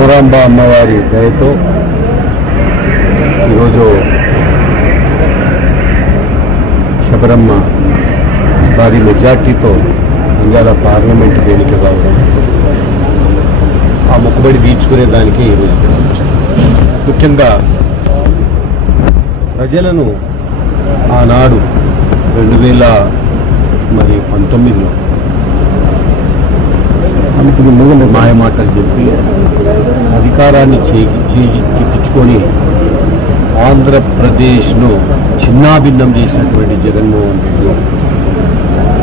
భ్రమరాంబ అమ్మవారి దయతో ఈరోజు శబరమ్మ భారీ మెజార్టీతో నంద్యాల పార్లమెంటు ఎన్నిక కావడం, ఆ మొక్కుబడి తీర్చుకునే దానికి ఈరోజు ముఖ్యంగా ప్రజలను ఆనాడు 2019లో మాయమాటలు చెప్పి అధికారాన్ని చేజిక్కించుకొని ఆంధ్రప్రదేశ్ను చిన్నాభిన్నం చేసినటువంటి జగన్మోహన్ రెడ్డి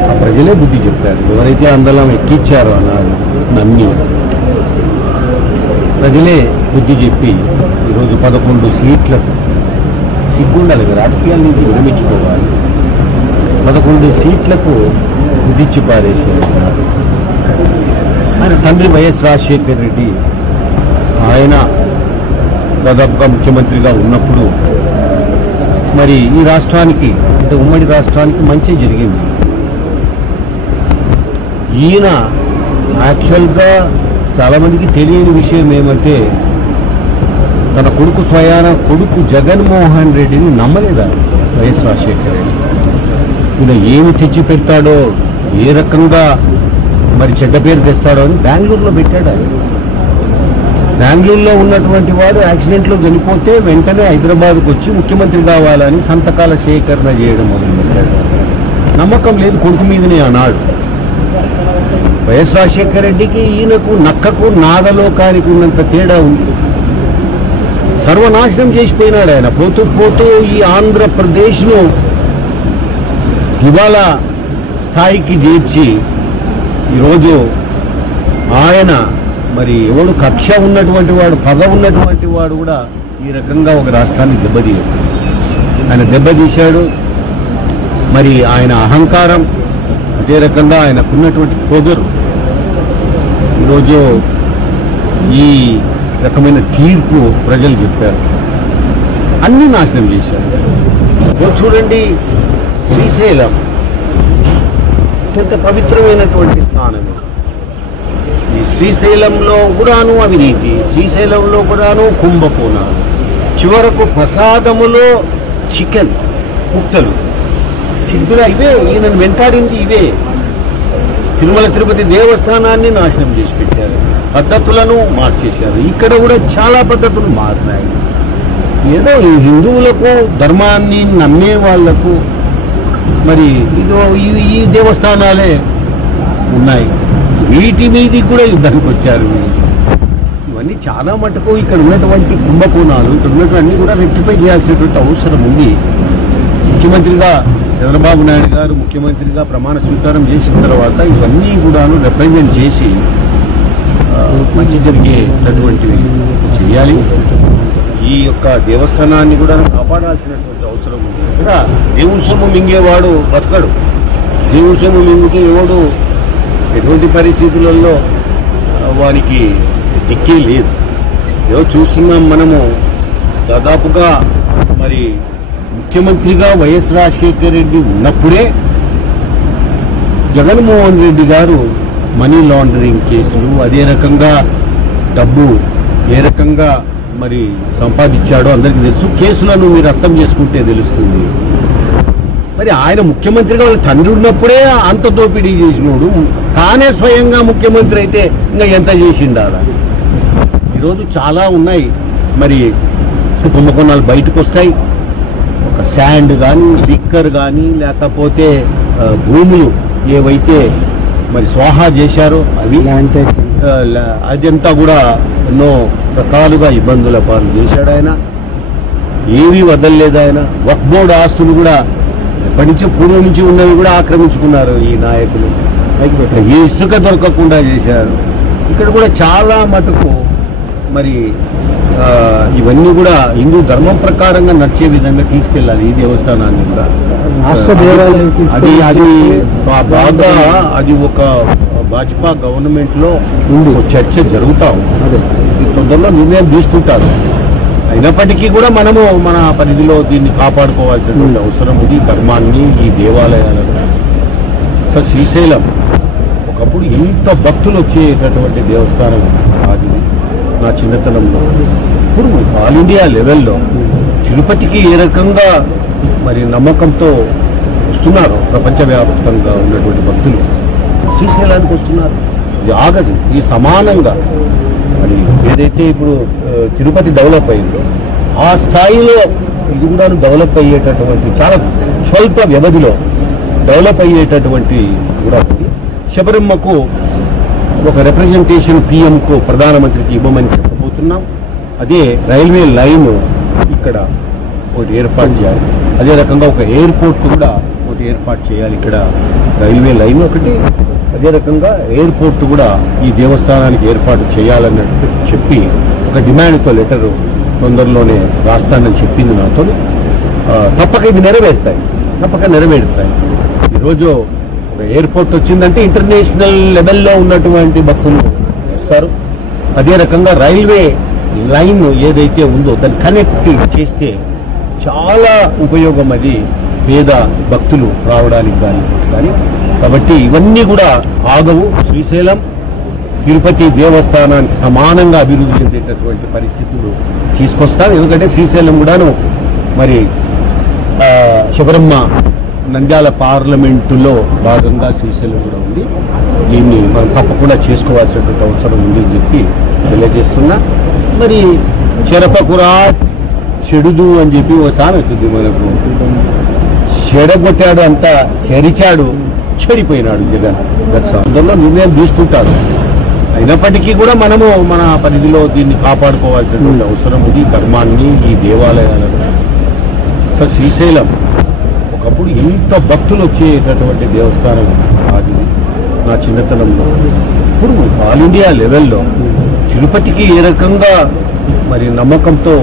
ఆ ప్రజలే బుద్ధి చెప్పారు. ఎవరైతే అందలం ఎక్కించారో అన్నారు నమ్మి ప్రజలే బుద్ధి చెప్పి ఈరోజు 11 సీట్లకు సిగ్గుండాలి, రాజకీయాల నుంచి విరమించుకోవాలి. 11 సీట్లకు కుదిచ్చి పారేసారు. ఆయన తండ్రి వైఎస్ రాజశేఖర్ రెడ్డి ఆయన దాదాపుగా ముఖ్యమంత్రిగా ఉన్నప్పుడు మరి ఈ రాష్ట్రానికి అంటే ఉమ్మడి రాష్ట్రానికి మంచి జరిగింది. ఈయన యాక్చువల్గా చాలామందికి తెలియని విషయం ఏమంటే తన కొడుకు స్వయాన కొడుకు జగన్మోహన్ రెడ్డిని నమ్మలేదా వైఎస్ రాజశేఖర్ రెడ్డి. ఈయన ఏమి తెచ్చి పెడతాడో, ఏ రకంగా మరి చెడ్డ పేరు తెస్తాడో అని బెంగళూరులో పెట్టాడు. ఆయన బెంగళూరులో ఉన్నటువంటి వాడు యాక్సిడెంట్లో చనిపోతే వెంటనే హైదరాబాద్కు వచ్చి ముఖ్యమంత్రి కావాలని సంతకాల సేకరణ చేయడం మొదలుపెట్టాడు. నమ్మకం లేదు కొడుకు మీదనే అన్నాడు. వైఎస్ రాజశేఖర రెడ్డికి ఈయనకు నక్కకు నాగలోకానికి ఉన్నంత తేడా ఉంది. సర్వనాశనం చేసిపోయినాడు ఆయన. పోతూ పోతూ ఈ ఆంధ్రప్రదేశ్ను దివాలా స్థాయికి చేర్చి ఈరోజు ఆయన మరి ఎవడు కక్ష ఉన్నటువంటి వాడు, పగ ఉన్నటువంటి వాడు కూడా ఈ రకంగా ఒక రాష్ట్రాన్ని దెబ్బతీయడు. ఆయన దెబ్బతీశాడు. మరి ఆయన అహంకారం, అదే రకంగా ఆయనకున్నటువంటి పొగరు ఈరోజు ఈ రకమైన తీర్పు ప్రజలు చెప్పారు. అన్ని నాశనం చేశారు. చూడండి, శ్రీశైలం అత్యంత పవిత్రమైనటువంటి స్థానం. ఈ శ్రీశైలంలో కూడాను అవినీతి, శ్రీశైలంలో కూడాను కుంభకోణాలు, చివరకు ప్రసాదములో చికెన్ ముక్కలు, సిద్ధులు ఇవే. ఈయనను వెంటాడింది ఇవే. తిరుమల తిరుపతి దేవస్థానాన్ని నాశనం చేసి పెట్టారు, పద్ధతులను మార్చేశారు. ఇక్కడ కూడా చాలా పద్ధతులు మారినాయి. ఏదో ఈ హిందువులకు, ధర్మాన్ని నమ్మే వాళ్లకు మరి ఇదో ఈ దేవస్థానాలే ఉన్నాయి. వీటి మీది కూడా యుద్ధానికి వచ్చారు. ఇవన్నీ చాలా మటుకు ఇక్కడ ఉన్నటువంటి కుంభకోణాలు, ఇక్కడ ఉన్నటువంటి కూడా రెక్టిఫై చేయాల్సినటువంటి అవసరం ఉంది. ముఖ్యమంత్రిగా చంద్రబాబు నాయుడు గారు ముఖ్యమంత్రిగా ప్రమాణ స్వీకారం చేసిన తర్వాత ఇవన్నీ కూడాను రిప్రజెంట్ చేసి మంచి జరిగేటటువంటివి చేయాలి. ఈ యొక్క దేవస్థానాన్ని కూడా కాపాడాల్సినటువంటి అవసరం ఉంది. ఇక్కడ దేవుని సొమ్ము మింగేవాడు బతకడు. దేవుని సొమ్ము మింగితే ఎవడు ఎటువంటి పరిస్థితులలో వారికి దిక్కే లేదు. ఏదో చూస్తున్నాం మనము. దాదాపుగా మరి ముఖ్యమంత్రిగా వైఎస్ రాజశేఖర రెడ్డి ఉన్నప్పుడే జగన్మోహన్ రెడ్డి గారు మనీ లాండరింగ్ కేసులు, అదే రకంగా డబ్బు ఏ రకంగా మరి సంపాదించాడో అందరికీ తెలుసు. కేసులను మీరు అర్థం చేసుకుంటే తెలుస్తుంది. మరి ఆయన ముఖ్యమంత్రిగా వాళ్ళ తండ్రి ఉన్నప్పుడే అంత దోపిడీ చేసినోడు తానే స్వయంగా ముఖ్యమంత్రి అయితే ఇంకా ఎంత చేసిండాలా? ఈరోజు చాలా ఉన్నాయి. మరి కుంభకోణాలు బయటకు వస్తాయి. ఒక శాండ్ కానీ, లిక్కర్ కానీ, లేకపోతే భూములు ఏవైతే మరి స్వాహా చేశారో అవి, అదంతా కూడా ఎన్నో రకాలుగా ఇబ్బందుల పాలు చేశాడు ఆయన. ఏమీ వదలలేదు ఆయన. వక్ఫ్ బోర్డు ఆస్తులు కూడా ఎప్పటి నుంచో పూర్వం నుంచి ఉన్నవి కూడా ఆక్రమించుకున్నారు ఈ నాయకులు. ఏ ఇసుక దొరకకుండా చేశారు. ఇక్కడ కూడా చాలా మటుకు మరి ఇవన్నీ కూడా హిందూ ధర్మం ప్రకారంగా నడిచే విధంగా తీసుకెళ్లాలి ఈ దేవస్థానాన్ని కూడా. అది బాగా అది ఒక భాజపా గవర్నమెంట్ లో చర్చ జరుగుతా ఉంది. తొందరలో నిర్ణయం తీసుకుంటారు. అయినప్పటికీ కూడా మనము మన పరిధిలో దీన్ని కాపాడుకోవాల్సినటువంటి అవసరం ఉంది. ధర్మాన్ని, ఈ దేవాలయాలను. సో శ్రీశైలం ఒకప్పుడు ఇంత భక్తులు వచ్చేటటువంటి దేవస్థానం అది. నా చిన్నతనంలో. ఇప్పుడు ఆల్ ఇండియా లెవెల్లో తిరుపతికి ఏ రకంగా మరి నమ్మకంతో వస్తున్నారు ప్రపంచవ్యాప్తంగా ఉన్నటువంటి భక్తులు, శ్రీశైలానికి వస్తున్నారు. ఇది ఆగదు. ఈ సమానంగా మరి ఏదైతే ఇప్పుడు తిరుపతి డెవలప్ అయిందో ఆ స్థాయిలో ఇది కూడా డెవలప్ అయ్యేటటువంటి చాలా స్వల్ప వ్యవధిలో డెవలప్ అయ్యేటటువంటి కూడా ఉంది. శబరిమ్మకు ఒక రిప్రజెంటేషన్ పిఎంకు ప్రధానమంత్రికి ఇవ్వమని చెప్పబోతున్నాం. అదే రైల్వే లైన్ ఇక్కడ ఒకటి ఏర్పాటు చేయాలి. అదే రకంగా ఒక ఎయిర్పోర్ట్ కూడా ఒకటి ఏర్పాటు చేయాలి. ఇక్కడ రైల్వే లైన్ ఒకటి, అదే రకంగా ఎయిర్పోర్ట్ కూడా ఈ దేవస్థానానికి ఏర్పాటు చేయాలన్నట్టు చెప్పి ఒక డిమాండ్తో లెటరు తొందరలోనే రాస్తానని చెప్పింది నాతో. తప్పక ఇవి నెరవేరుతాయి. ఈరోజు ఒక ఎయిర్పోర్ట్ వచ్చిందంటే ఇంటర్నేషనల్ లెవెల్లో ఉన్నటువంటి భక్తులు వస్తారు. అదే రకంగా రైల్వే లైన్ ఏదైతే ఉందో దాన్ని కనెక్ట్ చేస్తే చాలా ఉపయోగం అది పేద భక్తులు రావడానికి కానీ. కాబట్టి ఇవన్నీ కూడా ఆగవు. శ్రీశైలం తిరుపతి దేవస్థానానికి సమానంగా అభివృద్ధి చెందేటటువంటి పరిస్థితులు తీసుకొస్తారు. ఎందుకంటే శ్రీశైలం కూడాను మరి శబరమ్మ నంద్యాల పార్లమెంటులో భాగంగా శ్రీశైలం కూడా ఉంది. దీన్ని మనం తప్పకుండా చేసుకోవాల్సినటువంటి అవసరం ఉంది అని చెప్పి తెలియజేస్తున్నా. మరి చెరపకురా చెడుదు అని చెప్పి ఓ సామెత ఉంది మనకు. చెడగొట్టాడు అంతా చెరిచాడు, చెడిపోయినాడు జగన్. అందులో నిర్ణయం తీసుకుంటాడు. అయినప్పటికీ కూడా మనము మన పరిధిలో దీన్ని కాపాడుకోవాల్సినటువంటి అవసరం ఉంది. ధర్మాన్ని, ఈ దేవాలయాలను. సార్ శ్రీశైలం ఒకప్పుడు ఇంత భక్తులు వచ్చేటటువంటి దేవస్థానం అది నా చిన్నతనంలో. ఇప్పుడు ఆల్ ఇండియా లెవెల్లో తిరుపతికి ఏ రకంగా మరి నమ్మకంతో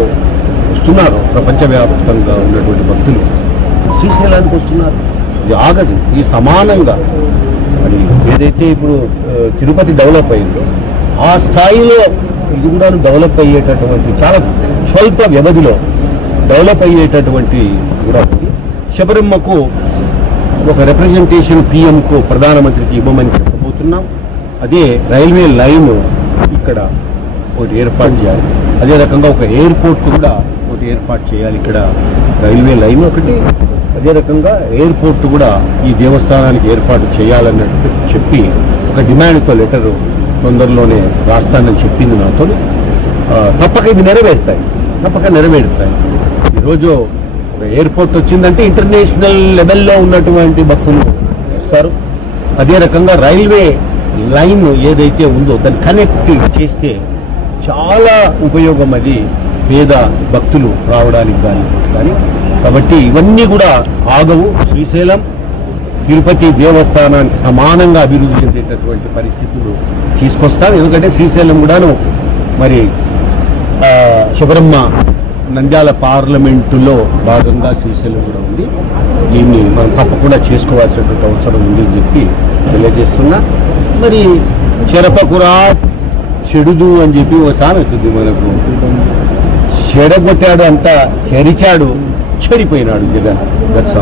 వస్తున్నారు ప్రపంచవ్యాప్తంగా ఉన్నటువంటి భక్తులు, శ్రీశైలానికి వస్తున్నారు. ఇది ఆగదు. ఈ సమానంగా మరి ఏదైతే ఇప్పుడు తిరుపతి డెవలప్ అయిందో ఆ స్థాయిలో ఇది కూడా డెవలప్ అయ్యేటటువంటి చాలా స్వల్ప వ్యవధిలో డెవలప్ అయ్యేటటువంటి కూడా ఉంది. శబరిమ్మకు ఒక రిప్రజెంటేషన్ పిఎంకు ప్రధానమంత్రికి ఇవ్వమని చెప్పబోతున్నాం. అదే రైల్వే లైన్ ఇక్కడ ఒకటి ఏర్పాటు చేయాలి. అదే రకంగా ఒక ఎయిర్పోర్ట్ కూడా ఒకటి ఏర్పాటు చేయాలి. ఇక్కడ రైల్వే లైన్ ఒకటి, అదే రకంగా ఎయిర్పోర్ట్ కూడా ఈ దేవస్థానానికి ఏర్పాటు చేయాలన్నట్టు చెప్పి ఒక డిమాండ్తో లెటరు తొందరలోనే రాస్తానని చెప్పింది నాతో. తప్పక ఇవి నెరవేరుతాయి. ఈరోజు ఒక ఎయిర్పోర్ట్ వచ్చిందంటే ఇంటర్నేషనల్ లెవెల్లో ఉన్నటువంటి భక్తులు వస్తారు. అదే రకంగా రైల్వే లైన్ ఏదైతే ఉందో దాన్ని కనెక్ట్ చేస్తే చాలా ఉపయోగం అది పేద భక్తులు రావడానికి కానీ. కాబట్టి ఇవన్నీ కూడా ఆగవు. శ్రీశైలం తిరుపతి దేవస్థానానికి సమానంగా అభివృద్ధి చెందేటటువంటి పరిస్థితులు తీసుకొస్తారు. ఎందుకంటే శ్రీశైలం కూడాను మరి శబరమ్మ నంద్యాల పార్లమెంటులో భాగంగా శ్రీశైలం కూడా ఉంది. దీన్ని మనం తప్పకుండా చేసుకోవాల్సినటువంటి అవసరం ఉంది అని చెప్పి తెలియజేస్తున్నా. మరి చెరపకురా చెడుదు అని చెప్పి ఓ సామెత ఉంది మనకు. చెడగొట్టాడు అంతా చెరిచాడు, చెడిపోయినాడు జగన్.